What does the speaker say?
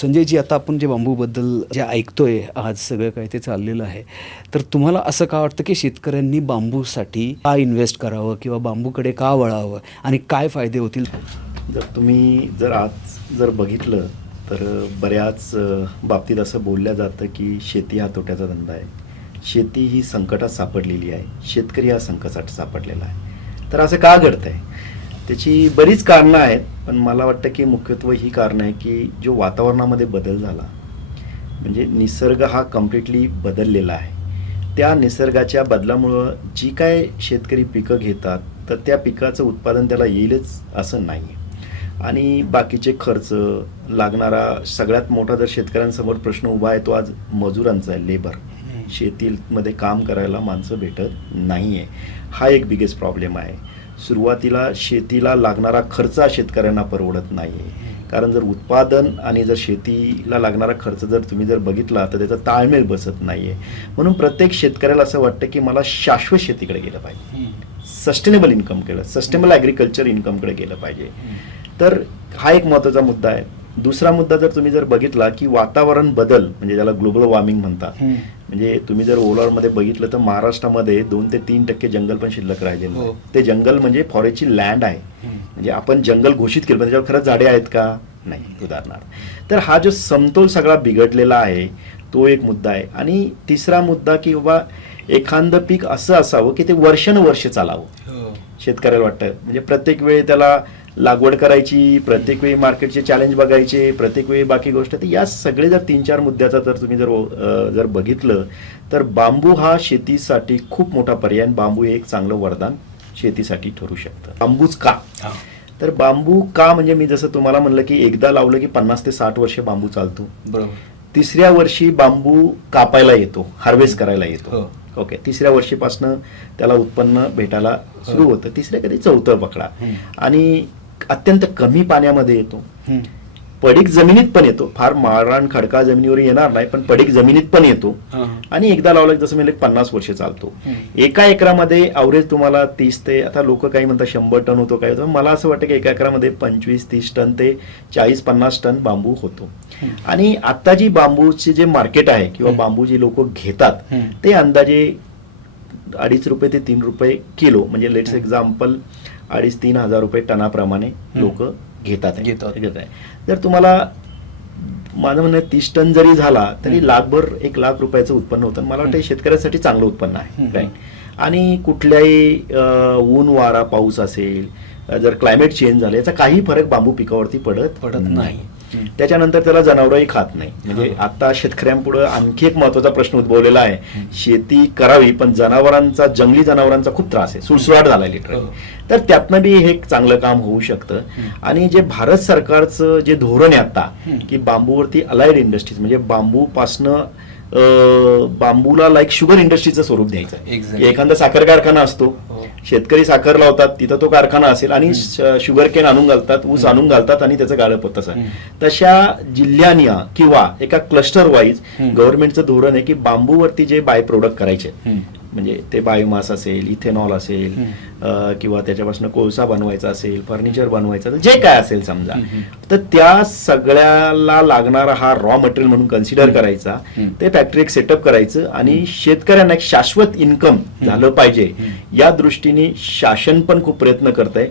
संजयजी आता आपण जे बांबूबद्दल जे ऐकतोय आज सगळं काही ते चाललेलं आहे. तर तुम्हाला असं का वाटतं की शेतकऱ्यांनी बांबूसाठी का इन्व्हेस्ट करावं किंवा बांबूकडे का वळावं आणि काय फायदे होतील? जर तुम्ही जर आज जर बघितलं तर बऱ्याच बाबतीत असं बोललं जातं की शेती हा तोट्याचा धंदा आहे. शेती ही संकटात सापडलेली आहे. शेतकरी हा संकटात सापडलेला आहे. तर असं का घडतंय? त्याची बरीच कारणं आहेत पण मला वाटतं की मुख्यत्वे ही कारणं आहे की जो वातावरणामध्ये बदल झाला म्हणजे निसर्ग हा कम्प्लिटली बदललेला आहे. त्या निसर्गाच्या बदलामुळं जी काय शेतकरी पिकं घेतात तर त्या पिकाचं उत्पादन त्याला येईलच असं नाही आणि बाकीचे खर्च लागणारा सगळ्यात मोठा जर शेतकऱ्यांसमोर प्रश्न उभा आहे तो आज मजुरांचा आहे लेबर. शेतीमध्ये काम करायला माणसं भेटत नाही आहे हा एक बिगेस्ट प्रॉब्लेम आहे. सुरुवातीला शेतीला लागणारा खर्च हा शेतकऱ्यांना परवडत नाही आहे कारण जर उत्पादन आणि जर शेतीला लागणारा खर्च जर तुम्ही जर बघितला तर त्याचा ताळमेळ बसत नाही आहे म्हणून प्रत्येक शेतकऱ्याला असं वाटतं की मला शाश्वत शेतीकडे गेलं पाहिजे. सस्टेनेबल इन्कम केलं सस्टेनेबल ॲग्रिकल्चर इन्कमकडे गेलं पाहिजे. तर हा एक महत्त्वाचा मुद्दा आहे. दुसरा मुद्दा जर तुम्ही जर बघितला की वातावरण बदल म्हणजे ज्याला ग्लोबल वॉर्मिंग म्हणतात म्हणजे तुम्ही जर ओव्हरऑलमध्ये बघितलं तर महाराष्ट्रामध्ये दोन ते तीन टक्के जंगल पण शिल्लक राहिलेलं आहे. हो. ते जंगल म्हणजे फॉरेस्टची लँड आहे. म्हणजे आपण जंगल घोषित केलं पण त्याच्यावर खरंच झाडे आहेत का? नाही उदाहरणार्थ. तर हा जो समतोल सगळा बिघडलेला आहे तो एक मुद्दा आहे. आणि तिसरा मुद्दा की बाबा एखादं पीक असं असावं की ते वर्षानुवर्ष चालावं. शेतकऱ्याला वाटतं. म्हणजे प्रत्येक वेळी त्याला लागवड करायची प्रत्येक वेळी मार्केटचे चॅलेंज बघायचे प्रत्येक वेळी बाकी गोष्ट. तर या सगळे जर तीन चार मुद्द्याचा जर तुम्ही जर जर बघितलं तर बांबू हा शेतीसाठी खूप मोठा पर्याय बांबू हे एक चांगलं वरदान शेतीसाठी ठरू शकतं. बांबूच का? तर बांबू का म्हणजे मी जसं तुम्हाला म्हणलं की एकदा लावलं की पन्नास ते साठ वर्ष बांबू चालतो. बरोबर. तिसऱ्या वर्षी बांबू कापायला येतो हार्वेस्ट करायला येतो. हो. ओके. तिसऱ्या वर्षीपासनं त्याला उत्पन्न भेटायला सुरू होतं. तिसऱ्या कधी चौथं पकडा. आणि अत्यंत कमी पाण्यामध्ये येतो. पडीक जमिनीत पण येतो. फार माळरान खडकाळ जमिनीवर येणार नाही पण पडीक जमिनीत पण येतो. आणि एकदा लावला जसं मी म्हणलं, पन्नास वर्ष चालतो. एका एकरामध्ये अवरेज तुम्हाला तीस ते आता लोक काही म्हणतात शंभर टन होतो काय होतं. मला असं वाटतं की एका एकरामध्ये पंचवीस तीस टन ते चाळीस पन्नास टन बांबू होतो. आणि आता जी बांबूची जे मार्केट आहे किंवा. बांबू जे लोक घेतात. ते अंदाजे अडीच रुपये ते तीन रुपये किलो. म्हणजे लेट्स. एक्झाम्पल अडीच तीन हजार रुपये टनाप्रमाणे लोक घेतात. घेतात. घेत आहे जर तुम्हाला माझं म्हणणं तीस टन जरी झाला तरी. लाखभर एक लाख रुपयाचं उत्पन्न होतं मला वाटतं. शेतकऱ्यासाठी चांगलं उत्पन्न आहे. काय आणि कुठल्याही ऊन वारा पाऊस असेल जर क्लायमेट चेंज झालं याचा काही फरक बांबू पिकावरती पडत पडत नाही. त्याच्यानंतर त्याला जनावरही खात नाही म्हणजे हा. आता शेतकऱ्यांपुढे आणखी एक महत्त्वाचा प्रश्न उद्भवलेला आहे शेती करावी पण जनावरांचा जंगली जनावरांचा खूप त्रास आहे सुळसुळाट झालाय हो. लिटरली तर त्यातनं बी हे एक चांगलं काम होऊ शकतं. आणि जे भारत सरकारचं जे धोरण आहे आता. की बांबूवरती अलाइड इंडस्ट्रीज म्हणजे बांबूपासनं बांबूला लाईक शुगर इंडस्ट्रीचं स्वरूप द्यायचं एखादा साखर कारखाना असतो हो. शेतकरी साखर लावतात तिथं तो कारखाना असेल आणि शुगर केन आणून घालतात ऊस आणून घालतात आणि त्याचं गाळप होत हम्म. तशा जिल्ह्यांनी किंवा एका क्लस्टर वाईज. गव्हर्नमेंटचं धोरण आहे की बांबूवरती जे बाय प्रोडक्ट करायचे. म्हणजे ते बायोमास असेल इथेनॉल असेल किंवा त्याच्यापासून कोळसा बनवायचा असेल फर्निचर बनवायचं असेल जे काय असेल समजा. तर त्या सगळ्याला लागणारा हा रॉ मटेरियल म्हणून कन्सिडर करायचा. ते फॅक्टरी एक सेटअप करायचं आणि शेतकऱ्यांना एक शाश्वत इन्कम झालं पाहिजे. या दृष्टीने शासन पण खूप प्रयत्न करत आहे